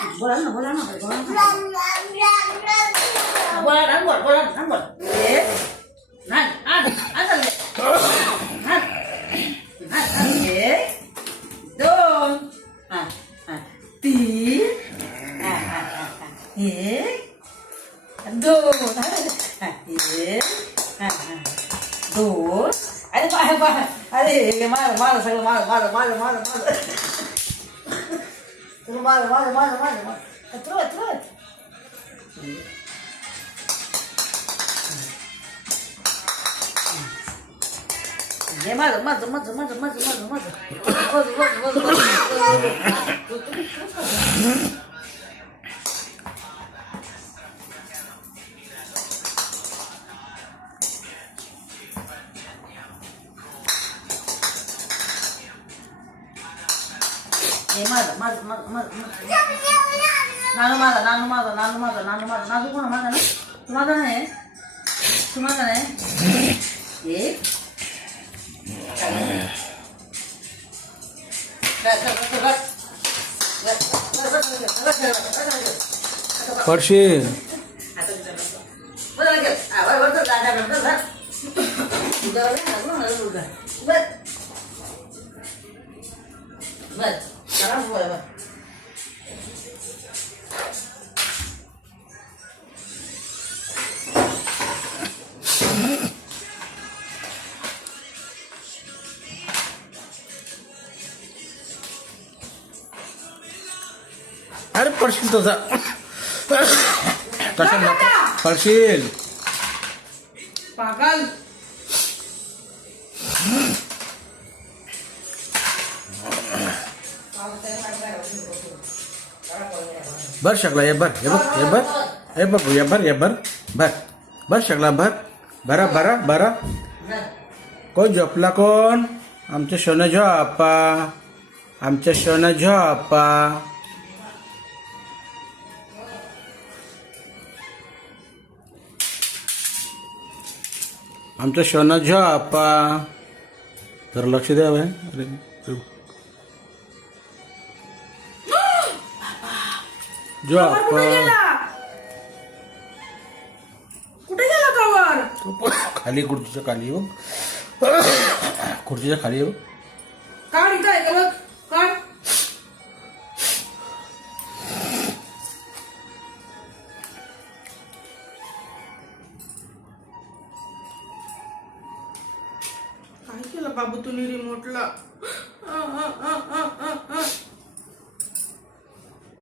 बोला ना बोला ना बोला ना बोला ना एक नाही एक दोन तीन एक दोन दोन अरे अरे मार सगळं मार तुला मार हे माझं नानू कोण माझा ना तुम्हाला नाही एक पडशील अरे पडशील तुझा कशा पडशील पागल भर शकला ये भर शकला भरा कोण झोपला कोण आमच्या सोनं झोपा आमच्या सोनं झोपा आमचं सोनं झोपा जरा लक्ष द्या बाय अरे कुठे गेला कवर खाली खुर्चीच्या खाली हो खुर्चीच्या खाली हो काढ इथं आहे का बघ काढ काय केलं बाबू तुम्ही रिमोटला